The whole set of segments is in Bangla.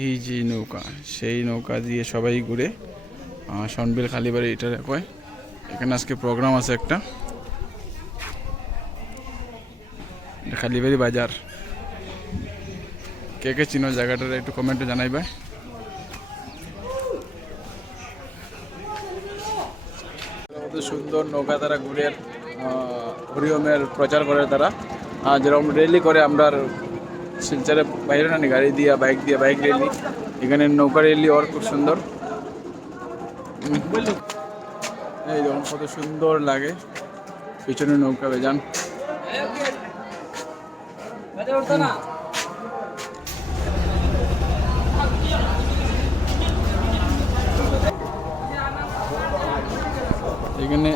এই যে নৌকা, সেই নৌকা দিয়ে সবাই ঘুরে সনবিল খালিবাড়ি এটা কয়। এখানে আজকে প্রোগ্রাম আছে একটা, খালিবাড়ি বাজার। কে কে চিনো জায়গাটার একটু কমেন্টে জানাইবা। সুন্দর নৌকা তারা ঘুরে হরিওমের প্রচার করে তারা, যেরকম রেলি করে আমরা শিলচরে বাইরে না গাড়ি দিয়ে বাইক রেলি, এখানে নৌকা রেলি ওর খুব সুন্দর। এই দেখুন কত সুন্দর লাগে, পিছনে নৌকা বেজান। এখানে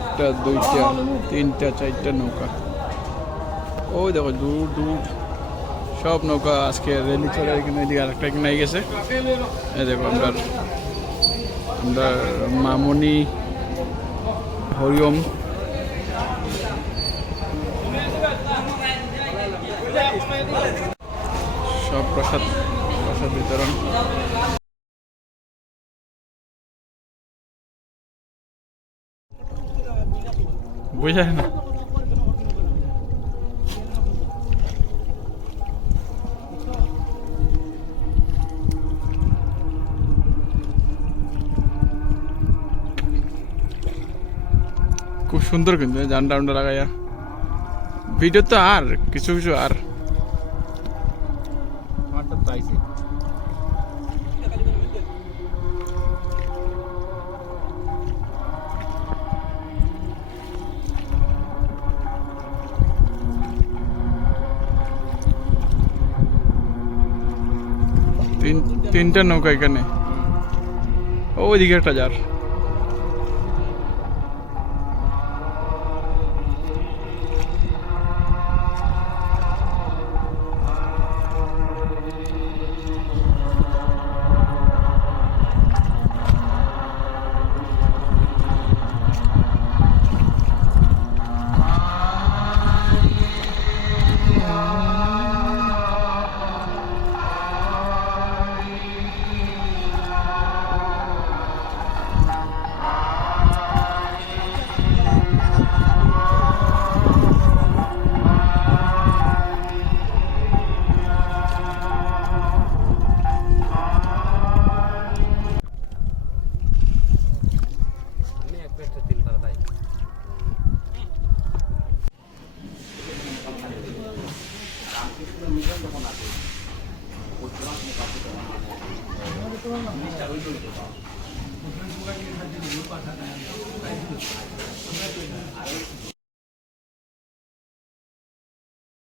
একটা, দুইটা, তিনটা, চারটা নৌকা। ওই দেখো দূর দূর সব নৌকা আজকে রেলি চলে। এখানে এদিকে আরেকটা এখানে গেছে। এই দেখো আমরা মামনি হরিওম সব প্রসাদ বিতরণ। বুঝা না খুব সুন্দর কিন্তু জানটা আন্ডা লাগাইয়া ভিডিও তো আর কিছু আর তিনটা নৌকা এখানে, ওইদিকে একটা যার।